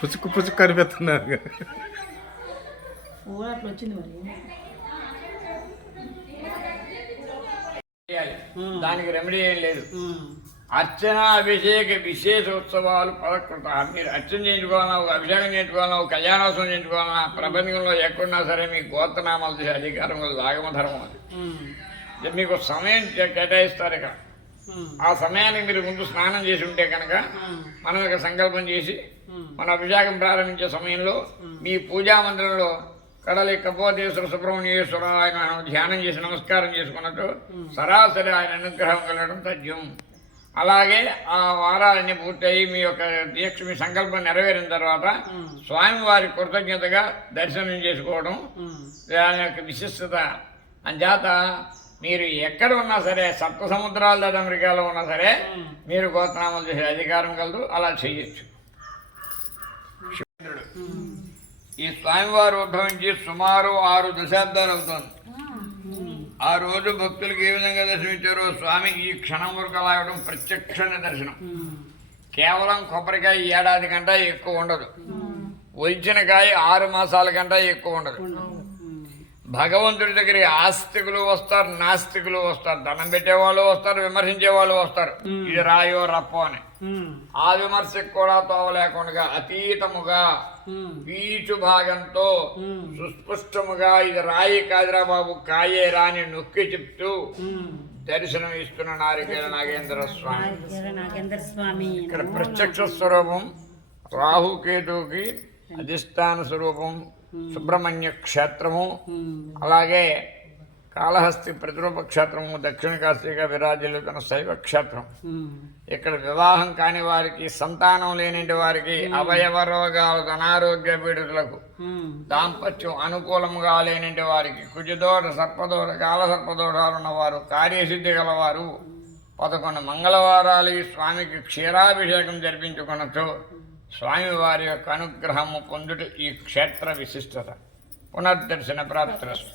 పుసుకు పుసుకు కనిపిస్తున్నారు. అట్లా వచ్చింది మరి. దానికి రెమెడీ ఏం లేదు. అర్చన అభిషేక విశేష ఉత్సవాలు 11. మీరు అర్చన చేయించుకోవాలన్నా, అభిషేకం చేయించుకోవాలన్నా, కళ్యాణోత్సవం చేయించుకోవాలన్నా, ప్రపంచంలో ఎక్కడున్నా సరే మీ గోత్రనామాలు చేసే అధికారం ఆగమధర్మం. అది మీకు సమయం కేటాయిస్తారు. ఇక్కడ ఆ సమయానికి మీరు ముందు స్నానం చేసి ఉంటే కనుక మనం ఇక సంకల్పం చేసి మన అభిషేకం ప్రారంభించే సమయంలో మీ పూజా మందిరంలో కడలి కపోతేశ్వర సుబ్రహ్మణ్యేశ్వర ఆయన ధ్యానం చేసి నమస్కారం చేసుకున్నట్టు సరాసరి ఆయన అనుగ్రహం కలగడం తథ్యం. అలాగే ఆ వారాలన్నీ పూర్తయి మీ యొక్క దీక్ష మీ సంకల్పం నెరవేరిన తర్వాత స్వామివారి కృతజ్ఞతగా దర్శనం చేసుకోవడం దాని యొక్క విశిష్టత. అంచేత మీరు ఎక్కడ ఉన్నా సరే, సప్త సముద్రాల దాటి అమెరికాలో ఉన్నా సరే మీరు గోత్రనామాలు చేసే అధికారం కలదు. అలా చేయొచ్చు. ఈ స్వామివారు ఉద్భవించి సుమారు 6 దశాబ్దాలు అవుతుంది. ఆ రోజు భక్తులకు ఏ విధంగా దర్శనమిచ్చారో స్వామికి ఈ క్షణం వరకు అలా ఇవ్వడం ప్రత్యక్ష దర్శనం. కేవలం కొబ్బరికాయ ఏడాది కంటే ఎక్కువ ఉండదు. ఒలిచిన కాయ 6 మాసాల కంటే ఎక్కువ ఉండదు. భగవంతుడి దగ్గర ఆస్తికులు వస్తారు, నాస్తికులు వస్తారు, దండం పెట్టేవాళ్ళు వస్తారు, విమర్శించే వాళ్ళు వస్తారు. ఇది రాయో రప్పో అని. ఆ విమర్శకు కూడా తోవలేకుండా అతీతముగా పీచు భాగంతో సుస్పష్టముగా ఇది రాయి కాదురా బాబు, కాయే రాని నొక్కి చెప్తూ దర్శనం ఇస్తున్న నారికేళ నాగేంద్ర స్వామి. ఇక్కడ ప్రత్యక్ష స్వరూపం రాహుకేతువుకి అధిష్టాన స్వరూపం సుబ్రహ్మణ్య క్షేత్రము, అలాగే కాళహస్తి ప్రతిరూప క్షేత్రము, దక్షిణ కాశీగా విరాజిల్లుతున్న శైవ క్షేత్రం. ఇక్కడ వివాహం కాని వారికి, సంతానం లేని వారికి, అవయవ రోగాలు, అనారోగ్య పీడితులకు, దాంపత్యం అనుకూలముగా లేని వారికి, కుజదోష సర్పదోష కాల సర్పదోషాలు ఉన్నవారు, కార్యసిద్ధి గలవారు 11 మంగళవారాలు ఈ స్వామికి క్షీరాభిషేకం జరిపించుకున్నట్టు స్వామివారి యొక్క అనుగ్రహము పొందుట ఈ క్షేత్ర విశిష్టత. పునర్దర్శన ప్రాప్తిరస్తు.